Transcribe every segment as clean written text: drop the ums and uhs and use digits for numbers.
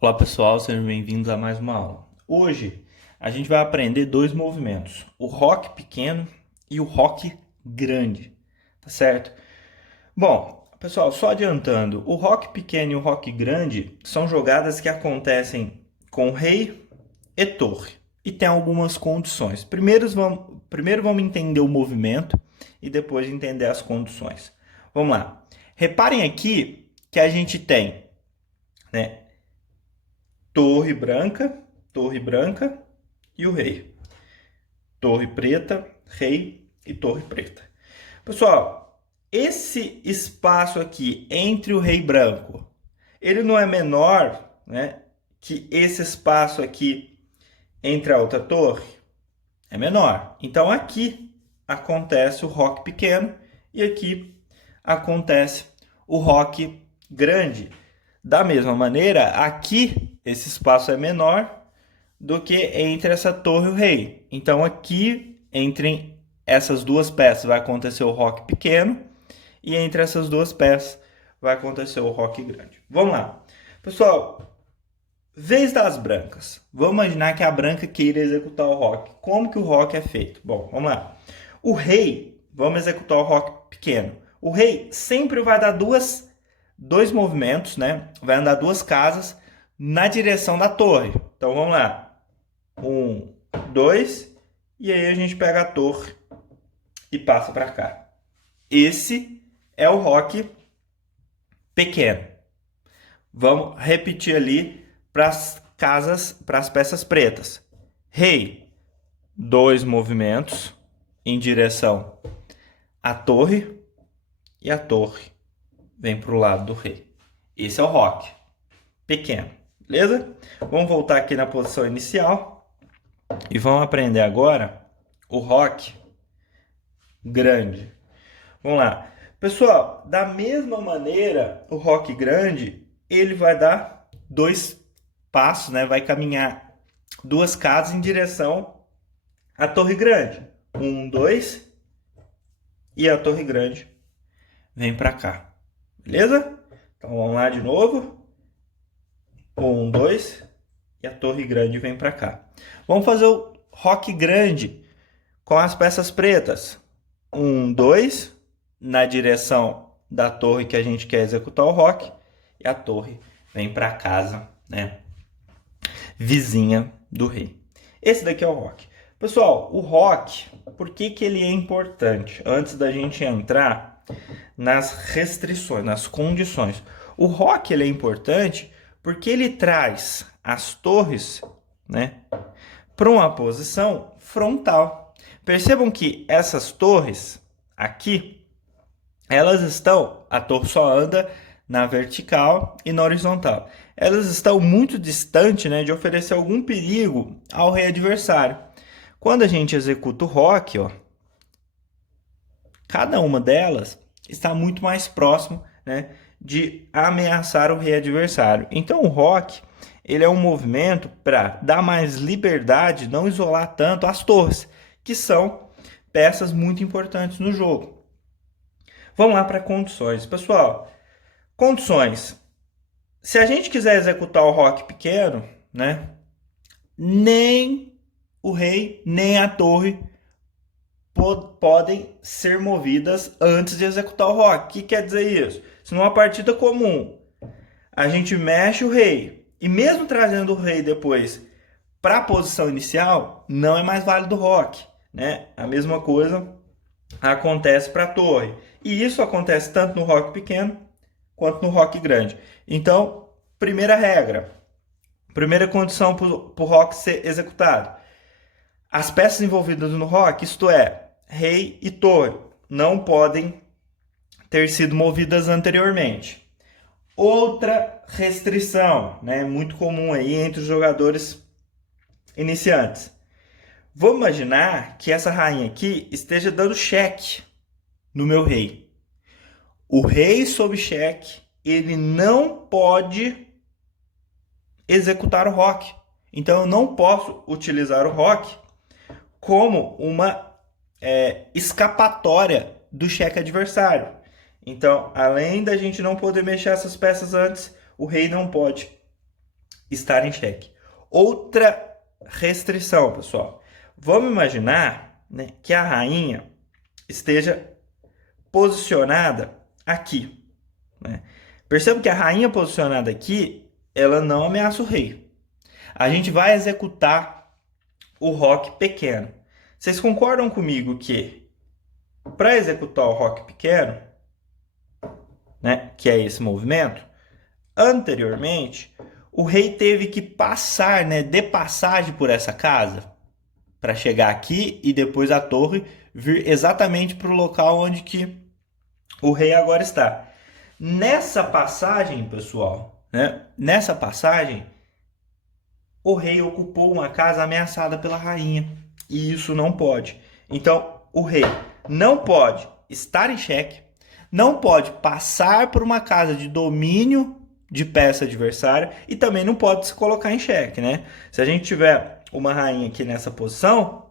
Olá pessoal, sejam bem-vindos a mais uma aula. Hoje a gente vai aprender dois movimentos, o rock pequeno e o rock grande, tá certo? Bom, pessoal, só adiantando, o rock pequeno e o rock grande são jogadas que acontecem com rei e torre e tem algumas condições. Primeiro vamos entender o movimento e depois entender as condições. Vamos lá. Reparem aqui que a gente tem, né, torre branca e o rei. Torre preta, rei e torre preta. Pessoal, esse espaço aqui entre o rei branco, ele não é menor, né, que esse espaço aqui entre a outra torre? É menor. Então aqui acontece o rock pequeno e aqui acontece o rock grande. Da mesma maneira, aqui esse espaço é menor do que entre essa torre e o rei. Então aqui, entre essas duas peças, vai acontecer o rock pequeno e entre essas duas peças vai acontecer o rock grande. Vamos lá. Pessoal, vez das brancas. Vamos imaginar que a branca queira executar o rock. Como que o rock é feito? Bom, vamos lá. O rei, vamos executar o rock pequeno. O rei sempre vai dar dois movimentos, né? Vai andar duas casas na direção da torre. Então vamos lá. 1, 2, e aí a gente pega a torre e passa para cá. Esse é o rock pequeno. Vamos repetir ali para as casas, para as peças pretas. Rei, dois movimentos em direção à torre e a torre vem para o lado do rei. Esse é o rock pequeno, beleza? Vamos voltar aqui na posição inicial e vamos aprender agora o rock grande. Vamos lá. Pessoal, da mesma maneira, o rock grande, ele vai dar dois passos, né? Vai caminhar duas casas em direção à torre grande. 1, 2, e a torre grande vem para cá. Beleza? Então vamos lá de novo. 1, 2, e a torre grande vem para cá. Vamos fazer o rock grande com as peças pretas. 1, 2, na direção da torre que a gente quer executar o rock, e a torre vem para casa, né, vizinha do rei. Esse daqui é o rock. Pessoal, o rock, por que ele é importante? Antes da gente entrar nas restrições, nas condições. O rock ele é importante porque ele traz as torres, né, para uma posição frontal. Percebam que essas torres aqui, elas estão, a torre só anda na vertical e na horizontal. Elas estão muito distantes, né, de oferecer algum perigo ao rei adversário. Quando a gente executa o rock, ó, cada uma delas está muito mais próximo, né, de ameaçar o rei adversário. Então o rock ele é um movimento para dar mais liberdade, não isolar tanto as torres, que são peças muito importantes no jogo. Vamos lá para condições. Pessoal, condições. Se a gente quiser executar o rock pequeno, né, nem o rei nem a torre podem ser movidas antes de executar o rock. O que quer dizer isso? Se numa partida comum a gente mexe o rei e mesmo trazendo o rei depois para a posição inicial, não é mais válido o rock, né? A mesma coisa acontece para a torre. E isso acontece tanto no rock pequeno quanto no rock grande. Então, primeira regra, primeira condição para o rock ser executado. As peças envolvidas no rock, isto é, rei e torre, não podem ter sido movidas anteriormente. Outra restrição, né, muito comum aí entre os jogadores iniciantes. Vamos imaginar que essa rainha aqui esteja dando cheque no meu rei. O rei sob cheque, ele não pode executar o rock. Então eu não posso utilizar o rock como uma escapatória do cheque adversário. Então, além da gente não poder mexer essas peças antes, o rei não pode estar em xeque. Outra restrição, pessoal. Vamos imaginar, né, que a rainha esteja posicionada aqui, né? Perceba que a rainha posicionada aqui, ela não ameaça o rei. A gente vai executar o roque pequeno. Vocês concordam comigo que para executar o roque pequeno, né, que é esse movimento, anteriormente o rei teve que passar, né, de passagem por essa casa para chegar aqui e depois a torre vir exatamente para o local onde que o rei agora está. Nessa passagem, pessoal, né, nessa passagem, o rei ocupou uma casa ameaçada pela rainha e isso não pode. Então, o rei não pode estar em xeque, não pode passar por uma casa de domínio de peça adversária e também não pode se colocar em xeque, né? Se a gente tiver uma rainha aqui nessa posição,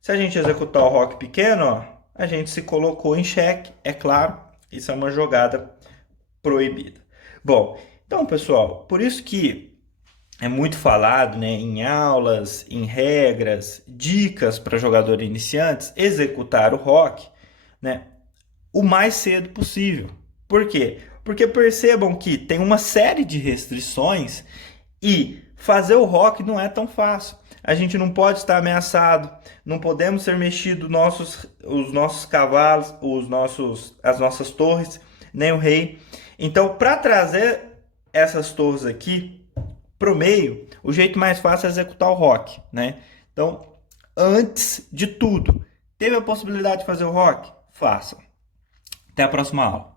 se a gente executar o roque pequeno, ó, a gente se colocou em xeque, é claro, isso é uma jogada proibida. Bom, então, pessoal, por isso que é muito falado, né, em aulas, em regras, dicas para jogadores iniciantes executar o roque, né, o mais cedo possível. Por quê? Porque percebam que tem uma série de restrições e fazer o roque não é tão fácil. A gente não pode estar ameaçado, não podemos ser mexidos os nossos cavalos, as nossas torres, nem o rei. Então, para trazer essas torres aqui para o meio, o jeito mais fácil é executar o roque, né? Então, antes de tudo, teve a possibilidade de fazer o roque? Faça. Até a próxima aula.